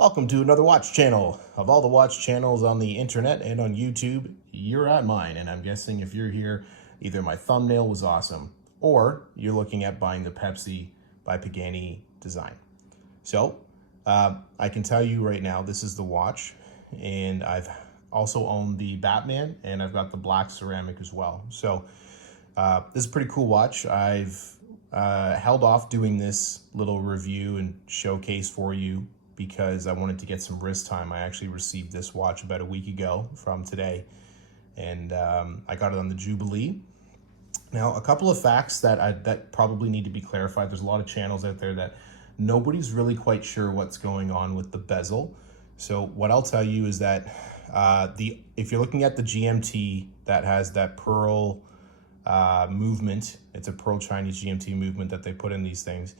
Welcome to another watch channel. Of all the watch channels on the internet and on YouTube, you're at mine. And I'm guessing if you're here, either my thumbnail was awesome or you're looking at buying the Pepsi by Pagani design. So I can tell you right now, this is the watch. And I've also owned the Batman and I've got the black ceramic as well. So this is a pretty cool watch. I've held off doing this little review and showcase for you because I wanted to get some wrist time. I actually received this watch about a week ago from today, and I got it on the Jubilee. Now, a couple of facts that probably need to be clarified. There's a lot of channels out there that nobody's really quite sure what's going on with the bezel. So what I'll tell you is that if you're looking at the GMT that has that pearl movement, it's a pearl Chinese GMT movement that they put in these things.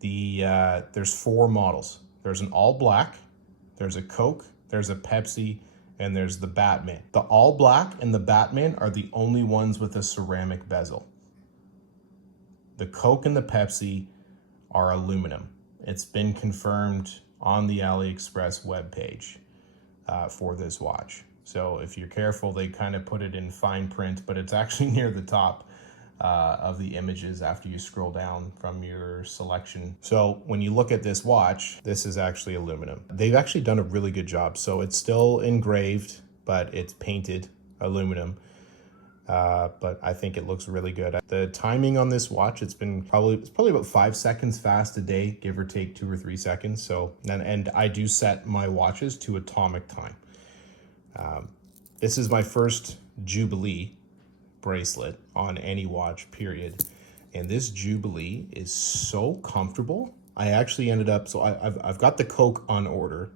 There's four models. There's an all black, there's a Coke, there's a Pepsi, and there's the Batman. The all black and the Batman are the only ones with a ceramic bezel. The Coke and the Pepsi are aluminum. It's been confirmed on the AliExpress webpage for this watch. So if you're careful, they kind of put it in fine print, but it's actually near the top of the images after you scroll down from your selection. So when you look at this watch, this is actually aluminum. They've actually done a really good job. So it's still engraved, but it's painted aluminum. But I think it looks really good. The timing on this watch, it's probably about 5 seconds fast a day, give or take 2 or 3 seconds. So, and I do set my watches to atomic time. This is my first Jubilee bracelet on any watch, period. And this Jubilee is so comfortable. I actually ended up, so I've got the Coke on order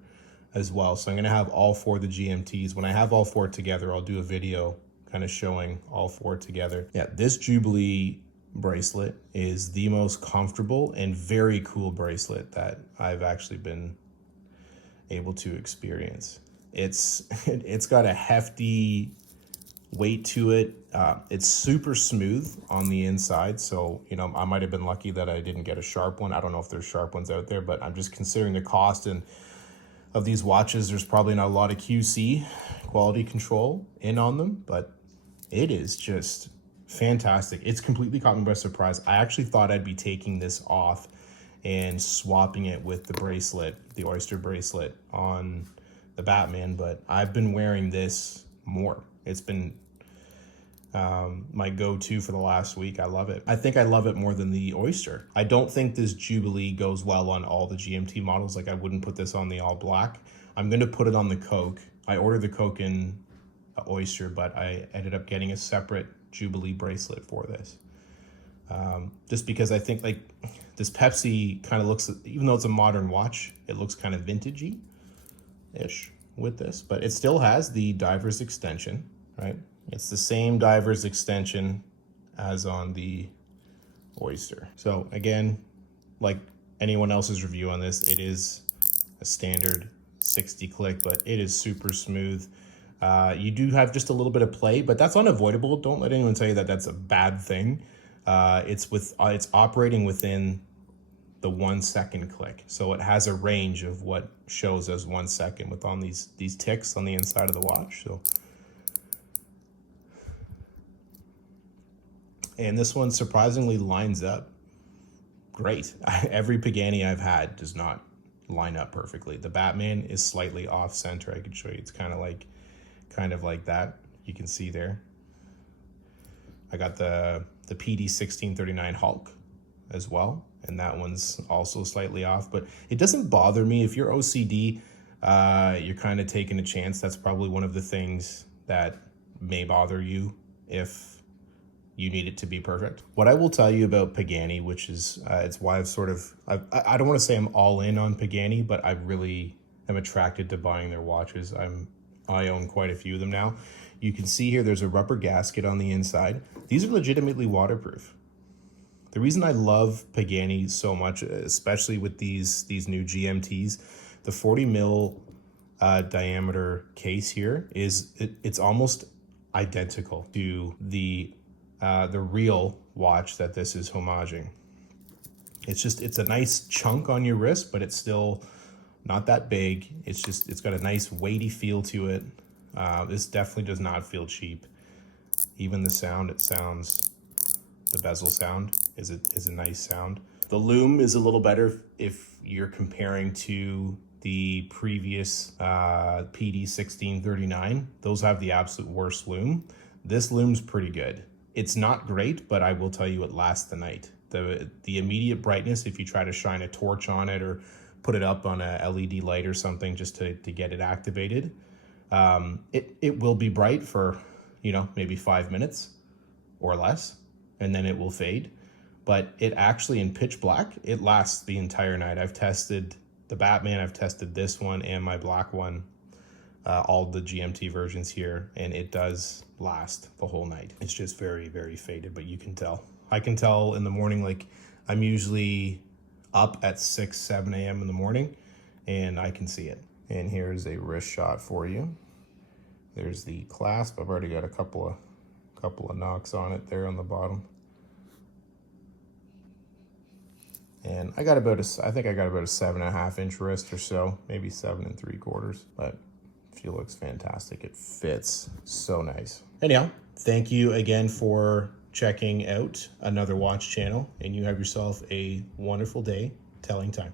as well. So I'm gonna have all four of the GMTs. When I have all four together, I'll do a video kind of showing all four together. Yeah, this Jubilee bracelet is the most comfortable and very cool bracelet that I've actually been able to experience. It's got a hefty weight to it. It's super smooth on the inside. So, you know, I might have been lucky that I didn't get a sharp one. I don't know if there's sharp ones out there, but I'm just considering the cost and of these watches, there's probably not a lot of QC quality control in on them, but it is just fantastic. It's completely caught me by surprise. I actually thought I'd be taking this off and swapping it with the bracelet, the Oyster bracelet on the Batman, but I've been wearing this more. It's been my go-to for the last week. I love it. I think I love it more than the Oyster. I don't think this Jubilee goes well on all the GMT models. Like I wouldn't put this on the all black. I'm going to put it on the Coke. I ordered the Coke in Oyster, but I ended up getting a separate Jubilee bracelet for this. Just because I think like this Pepsi kind of looks, even though it's a modern watch, it looks kind of vintagey-ish with this, but it still has the diver's extension, right? It's the same diver's extension as on the Oyster. So again, like anyone else's review on this, it is a standard 60 click, but it is super smooth. You do have just a little bit of play, but that's unavoidable. Don't let anyone tell you that that's a bad thing. It's operating within the 1 second click. So it has a range of what shows as 1 second with on these ticks on the inside of the watch. So, and this one surprisingly lines up great. Every Pagani I've had does not line up perfectly. The Batman is slightly off center. I could show you. It's kind of like that. You can see there. I got the PD 1639 Hulk as well, and that one's also slightly off, but it doesn't bother me. If you're OCD, you're kind of taking a chance. That's probably one of the things that may bother you if you need it to be perfect. What I will tell you about Pagani, which is it's why I don't want to say I'm all in on Pagani, but I really am attracted to buying their watches. I own quite a few of them now. You can see here there's a rubber gasket on the inside. These are legitimately waterproof. The reason I love Pagani so much, especially with these new GMTs, the 40 mil diameter case here it's almost identical to the real watch that this is homaging. It's a nice chunk on your wrist, but it's still Not that big. It's got a nice weighty feel to it. This definitely does not feel cheap. Even the sound, the bezel sound is a nice sound. The loom is a little better if you're comparing to the previous PD 1639. Those have the absolute worst loom. This loom's pretty good. It's not great, but I will tell you it lasts the night. The immediate brightness, if you try to shine a torch on it or put it up on a LED light or something just to get it activated, it will be bright for, maybe 5 minutes or less, and then it will fade. But it actually, in pitch black, it lasts the entire night. I've tested the Batman, I've tested this one and my black one, all the GMT versions here, and it does last the whole night. It's just very, very faded, but you can tell. I can tell in the morning, like I'm usually up at 6, 7 a.m. in the morning, and I can see it. And here's a wrist shot for you. There's the clasp. I've already got a couple of knocks on it there on the bottom. And I think I got about a 7.5 inch wrist or so, maybe 7 3/4, but she looks fantastic. It fits so nice. Anyhow, thank you again for checking out another watch channel, and you have yourself a wonderful day telling time.